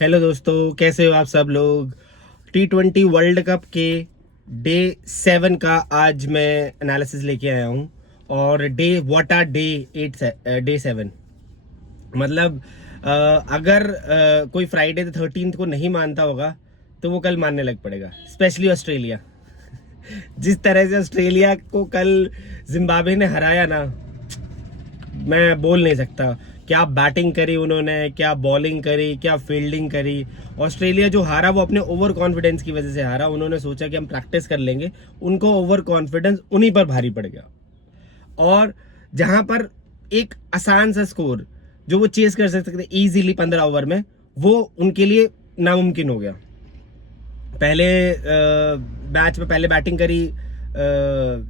Hello दोस्तों, कैसे हो आप सब लोग। T20 वर्ल्ड कप के डे 7 का आज मैं एनालिसिस लेके आया हूँ। और day what are day 8 day 7 मतलब अगर कोई फ्राइडे द 13th को नहीं मानता होगा तो वो कल मानने लग पड़ेगा, स्पेशली ऑस्ट्रेलिया। जिस तरह से ऑस्ट्रेलिया को कल जिम्बाब्वे ने हराया ना, मैं बोल नहीं सकता। क्या बैटिंग करी उन्होंने, क्या बॉलिंग करी, क्या फील्डिंग करी। ऑस्ट्रेलिया जो हारा वो अपने ओवर कॉन्फिडेंस की वजह से हारा। उन्होंने सोचा कि हम प्रैक्टिस कर लेंगे, उनको ओवर कॉन्फिडेंस उन्हीं पर भारी पड़ गया। और जहां पर एक आसान सा स्कोर जो वो चेस कर सकते थे इजीली 15 ओवर में, वो उनके लिए नामुमकिन हो गया। पहले मैच में पहले बैटिंग करी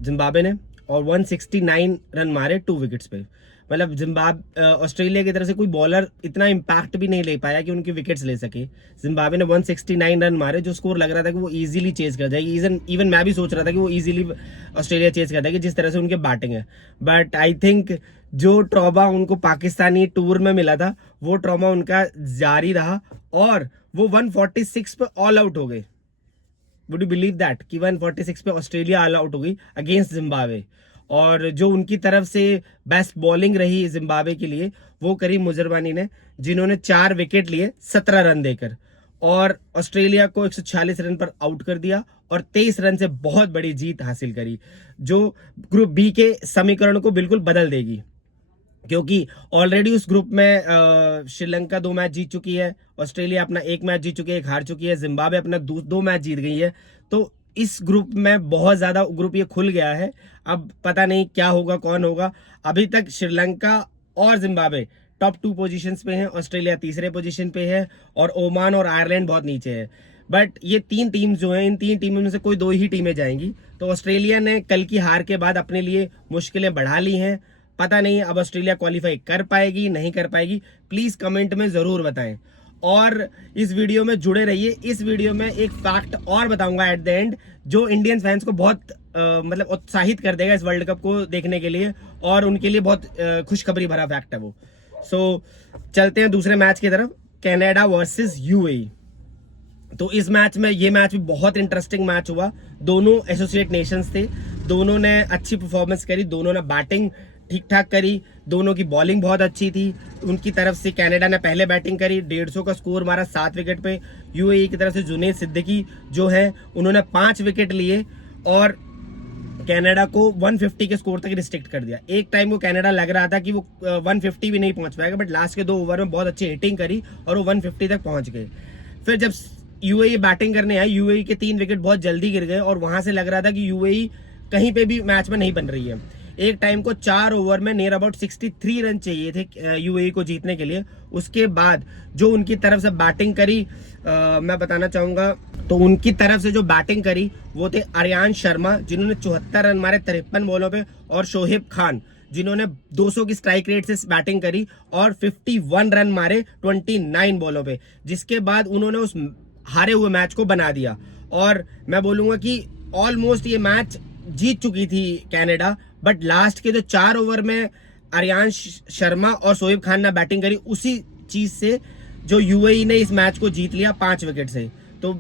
जिम्बाब्वे ने और 169 रन मारे 2 विकेट्स पे। मतलब ऑस्ट्रेलिया की तरफ से कोई बॉलर इतना इम्पैक्ट भी नहीं ले पाया कि उनकी विकेट्स ले सके। जिम्बाब्वे ने 169 रन मारे, जो स्कोर लग रहा था कि वो इजीली चेज कर जाएगी। इवन मैं भी सोच रहा था कि वो इजीली ऑस्ट्रेलिया चेज कर जाएगी जिस तरह से उनके बैटिंग है। बट आई थिंक जो ट्रॉमा उनको पाकिस्तानी टूर में मिला था वो ट्रॉमा उनका जारी रहा और वो 146 पे ऑल आउट हो गए। वुड यू बिलीव दैट कि 146 पे ऑस्ट्रेलिया ऑल आउट हो गई अगेंस्ट जिम्बाब्वे। और जो उनकी तरफ से बेस्ट बॉलिंग रही जिम्बाब्वे के लिए वो करीम मुजरबानी ने, जिन्होंने 4 विकेट लिए 17 रन देकर और ऑस्ट्रेलिया को 146 रन पर आउट कर दिया और 23 रन से बहुत बड़ी जीत हासिल करी, जो ग्रुप बी के समीकरण को बिल्कुल बदल देगी। क्योंकि ऑलरेडी उस ग्रुप में श्रीलंका 2 मैच जीत चुकी है, ऑस्ट्रेलिया अपना 1 मैच जीत चुकी है, 1 हार चुकी है, जिम्बाब्वे अपना 2 मैच जीत गई है। तो इस ग्रुप में बहुत ज्यादा ग्रुप ये खुल गया है। अब पता नहीं क्या होगा, कौन होगा। अभी तक श्रीलंका और जिम्बाब्वे टॉप 2 पोजीशंस पे है, ऑस्ट्रेलिया तीसरे पोजीशन पे है और ओमान और आयरलैंड बहुत नीचे है। बट ये 3 टीम जो है, इन 3 टीमों में से कोई 2 ही टीमें जाएंगी। तो ऑस्ट्रेलिया ने कल की हार के बाद अपने लिए मुश्किलें बढ़ा ली हैं। पता नहीं अब ऑस्ट्रेलिया क्वालिफाई कर पाएगी नहीं कर पाएगी, प्लीज कमेंट में जरूर बताएं। और इस वीडियो में जुड़े रहिए। इस वीडियो में एक फैक्ट और बताऊंगा एट द एंड, जो इंडियन फैंस को बहुत मतलब उत्साहित कर देगा इस वर्ल्ड कप को देखने के लिए और उनके लिए बहुत खुशखबरी भरा फैक्ट है वो। सो चलते हैं दूसरे मैच की तरफ, कनाडा वर्सेस यूएई। तो इस मैच में, ये मैच भी बहुत इंटरेस्टिंग मैच हुआ। दोनों एसोसिएट नेशंस थे, दोनों ने अच्छी परफॉर्मेंस करी, दोनों ने बैटिंग ठीक ठाक करी, दोनों की बॉलिंग बहुत अच्छी थी। उनकी तरफ से कनाडा ने पहले बैटिंग करी, 150 का स्कोर मारा 7 विकेट पे। यूएई की तरफ से जुनेद सिद्दीकी जो है उन्होंने 5 विकेट लिए और कनाडा को 150 के स्कोर तक रिस्ट्रिक्ट कर दिया। एक टाइम को कनाडा लग रहा था कि वो 150 भी नहीं पहुंच पाएगा, बट लास्ट के 2 ओवर में बहुत अच्छी हिटिंग करी और वो 150 तक पहुंच गए। फिर जब यूएई बैटिंग करने आए, यूएई के 3 विकेट बहुत जल्दी गिर गए और वहां से लग रहा था कि यूएई कहीं पे भी मैच में नहीं बन रही है। एक टाइम को 4 ओवर में नियर अबाउट 63 रन चाहिए थे यूएई को जीतने के लिए। उसके बाद जो उनकी तरफ से बैटिंग करी, मैं बताना चाहूंगा, तो उनकी तरफ से जो बैटिंग करी वो थे आर्यान शर्मा, जिन्होंने 74 रन मारे 53 बॉलों पे, और शोहेब खान जिन्होंने 200 की स्ट्राइक रेट से बैटिंग करी और 51 रन मारे 29 बॉलों पे, जिसके बाद उन्होंने उस हारे हुए मैच को बना दिया। और मैं बोलूंगा कि ऑलमोस्ट ये मैच जीत चुकी थी कनाडा, बट लास्ट के जो 4 ओवर में आर्यान शर्मा और शोएब खान ने बैटिंग करी, उसी चीज से जो यूएई ने इस मैच को जीत लिया 5 विकेट से। तो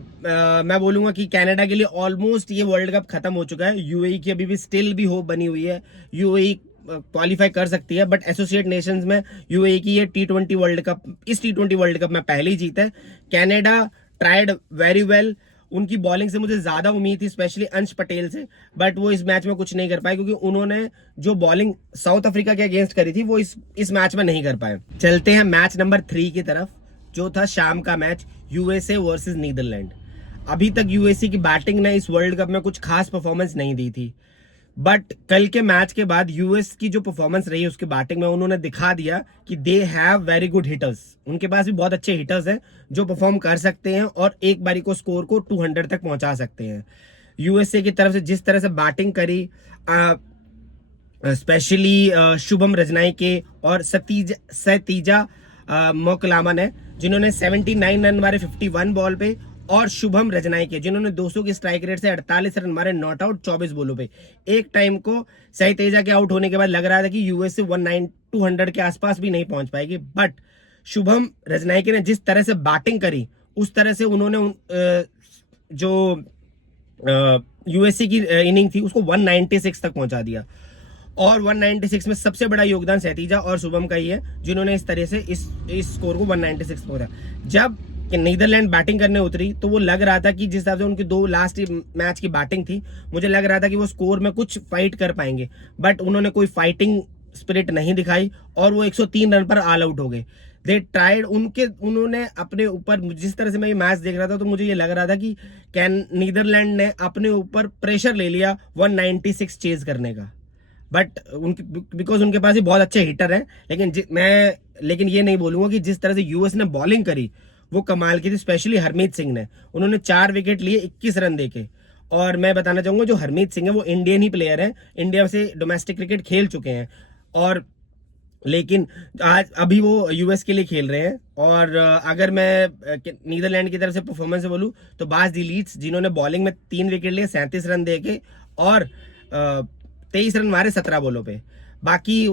मैं बोलूंगा कि कनाडा के लिए ऑलमोस्ट ये वर्ल्ड कप खत्म हो चुका है। यूएई की अभी भी स्टिल भी होप बनी हुई है, यूएई क्वालिफाई कर सकती है, बट एसोसिएट नेशंस में यूएई की ये T20 वर्ल्ड कप, इस T20 वर्ल्ड कप में पहले ही जीत है। कनाडा ट्राइड वेरी वेल, उनकी बॉलिंग से मुझे ज्यादा उम्मीद थी, स्पेशली अंश पटेल से, बट वो इस मैच में कुछ नहीं कर पाए क्योंकि उन्होंने जो बॉलिंग साउथ अफ्रीका के अगेंस्ट करी थी वो इस मैच में नहीं कर पाए। चलते हैं मैच नंबर 3 की तरफ, जो था शाम का मैच, यूएसए वर्सेस नीदरलैंड। अभी तक यूएसए की बैटिंग ने इस वर्ल्ड कप में कुछ खास परफॉर्मेंस नहीं दी थी, बट कल के मैच के बाद यूएस की जो परफॉर्मेंस रही उसके बैटिंग में, उन्होंने दिखा दिया कि they have very good hitters. उनके पास भी बहुत अच्छे हिटर्स हैं जो परफॉर्म कर सकते हैं और एक बारी को स्कोर को 200 तक पहुंचा सकते हैं। यूएसए की तरफ से जिस तरह से बैटिंग करी, स्पेशली शुभम रजनाइके और सतीजा मोकलामा ने, जिन्होंने 79 रन मारे 51 बॉल पे, और शुभम रजनाइके जिन्होंने 200 की स्ट्राइक रेट से 48 रन मारे नॉट आउट 24 बॉलों पे। एक टाइम को सही तेजा के आउट होने के बाद लग रहा था कि यूएसए 200 के आसपास भी नहीं पहुंच पाएगी, बट शुभम रजनायके ने जिस तरह से बैटिंग करी, उस तरह से उन्होंने जो यूएसए की इनिंग थी उसको 196 तक पहुंचा दिया। और 196 में सबसे बड़ा योगदान सैतीजा और शुभम का ही है, जिन्होंने इस तरह से इस स्कोर को 196 पहुंचा। जब नीदरलैंड बैटिंग करने उतरी तो वो लग रहा था कि जिस हिसाब से उनकी 2 लास्ट मैच की बैटिंग थी, मुझे लग रहा था कि वो स्कोर में कुछ फाइट कर पाएंगे, बट उन्होंने कोई फाइटिंग स्पिरिट नहीं दिखाई और वो 103 रन पर ऑल आउट हो गए। दे ट्राइड, उन्होंने अपने ऊपर, जिस तरह से मैं ये मैच देख रहा था तो मुझे ये लग रहा था कि नीदरलैंड ने अपने ऊपर प्रेशर ले लिया 196 चेज करने का, बट उनके बिकॉज उनके पास ही बहुत अच्छे हिटर हैं। लेकिन ये नहीं बोलूंगा कि जिस तरह से यूएस ने बॉलिंग करी वो कमाल की थी, स्पेशली हरमीत सिंह ने। उन्होंने 4 विकेट लिए 21 रन देके। और मैं बताना चाहूंगा जो हरमीत सिंह है वो इंडियन ही प्लेयर है, इंडिया से डोमेस्टिक क्रिकेट खेल चुके हैं, और लेकिन आज अभी वो यूएस के लिए खेल रहे हैं। और अगर मैं नीदरलैंड की तरफ से परफॉर्मेंस से बोलूं तो बाज दी लीड्स, जिन्होंने बॉलिंग में 3 विकेट लिए 37 रन देके और 23 रन मारे 17 बॉलों पे। बाकी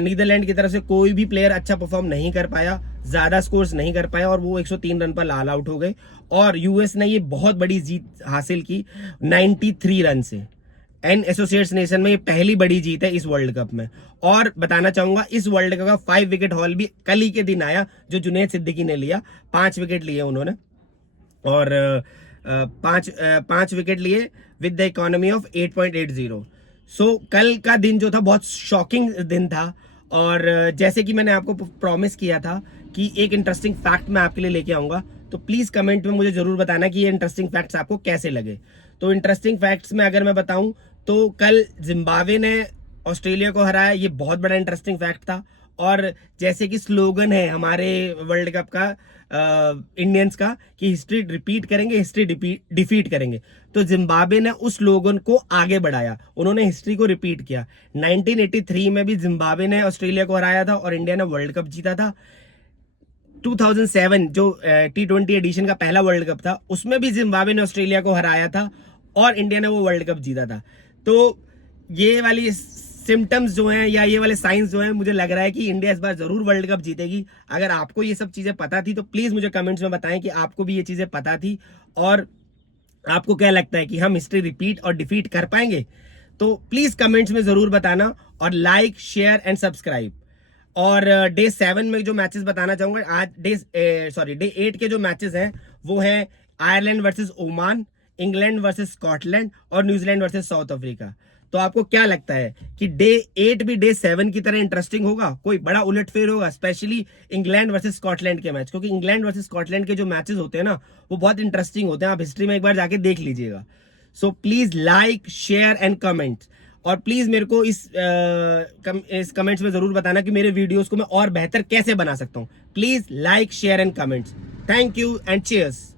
नीदरलैंड की तरफ से कोई भी प्लेयर अच्छा परफॉर्म नहीं कर पाया, ज्यादा स्कोर्स नहीं कर पाया, और वो 103 रन पर ऑल आउट हो गए। और यूएस ने ये बहुत बड़ी जीत हासिल की 93 रन से। एन एसोसिएट्स नेशन में ये पहली बड़ी जीत है इस वर्ल्ड कप में। और बताना चाहूंगा इस वर्ल्ड कप का 5 विकेट हॉल भी कल ही के दिन आया, जो जुनैद सिद्दीकी ने लिया। 5 विकेट लिए उन्होंने, और 5 विकेट लिए विद द इकोनॉमी ऑफ 8.80। सो कल का दिन जो था बहुत शॉकिंग दिन था। और जैसे कि मैंने आपको प्रॉमिस किया था कि एक इंटरेस्टिंग फैक्ट मैं आपके लिए लेके आऊंगा, तो प्लीज कमेंट में मुझे जरूर बताना कि ये इंटरेस्टिंग फैक्ट्स आपको कैसे लगे। तो इंटरेस्टिंग फैक्ट्स में अगर मैं बताऊं तो कल जिम्बाब्वे ने ऑस्ट्रेलिया को हराया, ये बहुत बड़ा इंटरेस्टिंग फैक्ट था। और जैसे कि स्लोगन है हमारे वर्ल्ड कप का इंडियंस का कि हिस्ट्री रिपीट करेंगे, हिस्ट्री डिफीट करेंगे, तो जिम्बाब्वे ने उस स्लोगन को आगे बढ़ाया, उन्होंने हिस्ट्री को रिपीट किया। 1983 में भी जिम्बाब्वे ने ऑस्ट्रेलिया को हराया था और इंडिया ने वर्ल्ड कप जीता था। 2007 जो T20 एडिशन का पहला वर्ल्ड कप था, उसमें भी जिम्बाब्वे ने ऑस्ट्रेलिया को हराया था और इंडिया ने वो वर्ल्ड कप जीता था। तो ये वाली सिम्टम्स जो हैं या ये वाले साइंस जो हैं, मुझे लग रहा है कि इंडिया इस बार जरूर वर्ल्ड कप जीतेगी। अगर आपको ये सब चीजें पता थी तो प्लीज मुझे कमेंट्स में बताएं कि आपको भी ये चीजें पता थी, और आपको क्या लगता है कि हम हिस्ट्री रिपीट और डिफीट कर पाएंगे। तो प्लीज कमेंट्स में जरूर बताना, और लाइक शेयर एंड सब्सक्राइब। और डे 7 में जो मैचेस बताना चाहूंगा, आज डे 8 के जो मैचेस हैं वो हैं Ireland versus Oman, England versus Scotland और न्यूजीलैंड वर्सेस साउथ अफ्रीका। तो आपको क्या लगता है कि डे 8 भी डे 7 की तरह इंटरेस्टिंग होगा, कोई बड़ा उलटफेर होगा, स्पेशली इंग्लैंड वर्सेस स्कॉटलैंड के मैच? क्योंकि इंग्लैंड वर्सेस स्कॉटलैंड के जो मैचेस होते हैं ना, वो बहुत इंटरेस्टिंग होते हैं, आप हिस्ट्री में एक बार जाके देख लीजिएगा। So please like share and comment, और प्लीज मेरे को इस कमेंट्स में जरूर बताना कि मेरे वीडियोस को मैं और बेहतर कैसे बना सकता हूं। Please like share and comments. Thank you and cheers.